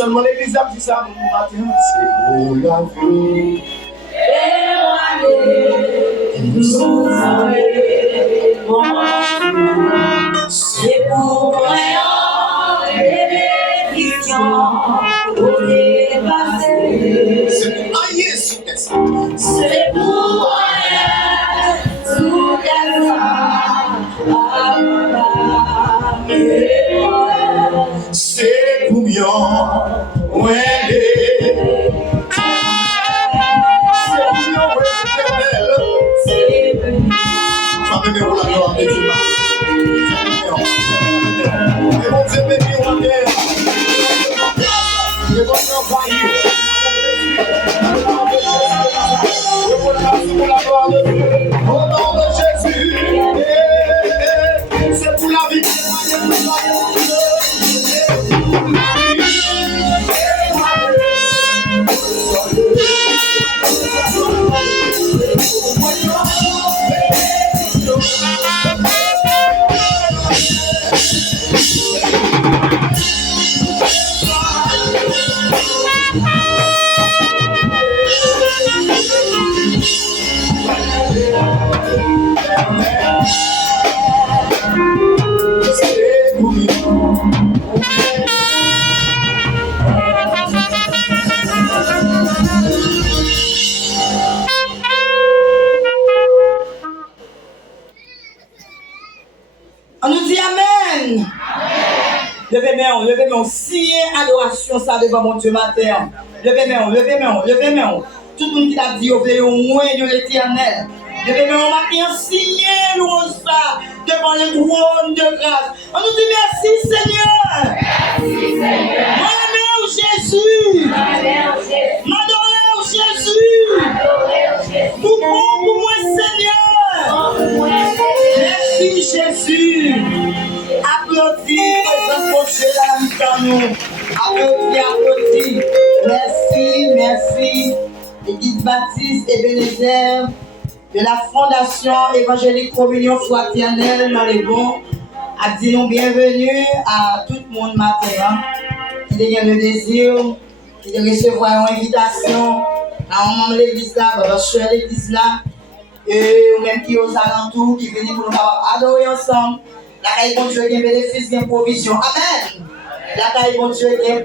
Seulement l'église a dit ça matin, c'est pour la vie. C'est pour voyant bénédiction pour dépasser. C'est pour aïe sous tes C'est pour voyant sous tes c'est pour mieux, ouais. Au nom de Jésus, c'est pour la vie. On nous dit Amen. Levez main, signer adoration ça devant mon Dieu matin. Levez main. Tout le monde qui a dit, au moins de l'éternel. Levez main au matin, signer louange ça devant le trône de grâce. On nous dit merci Seigneur. Merci Seigneur. M'adore Jésus. M'adore Jésus. Tout bon pour moi Seigneur. Merci Jésus. Applaudis, approchez la mi-temps nous. Applaudis. Merci. Église Baptiste et Bénézère de la Fondation Évangélique Communion Foi Éternelle dans les bons. A dit nous bienvenue à tout le monde matin. Qui a le désir de recevoir une invitation à un membre de l'église là, à l'église là, ou même qui est aux alentours, qui viennent pour nous adorer ensemble. La caille bon Dieu, il y a bénéfice, il y a provision. Amen. La caille bon Dieu, il y a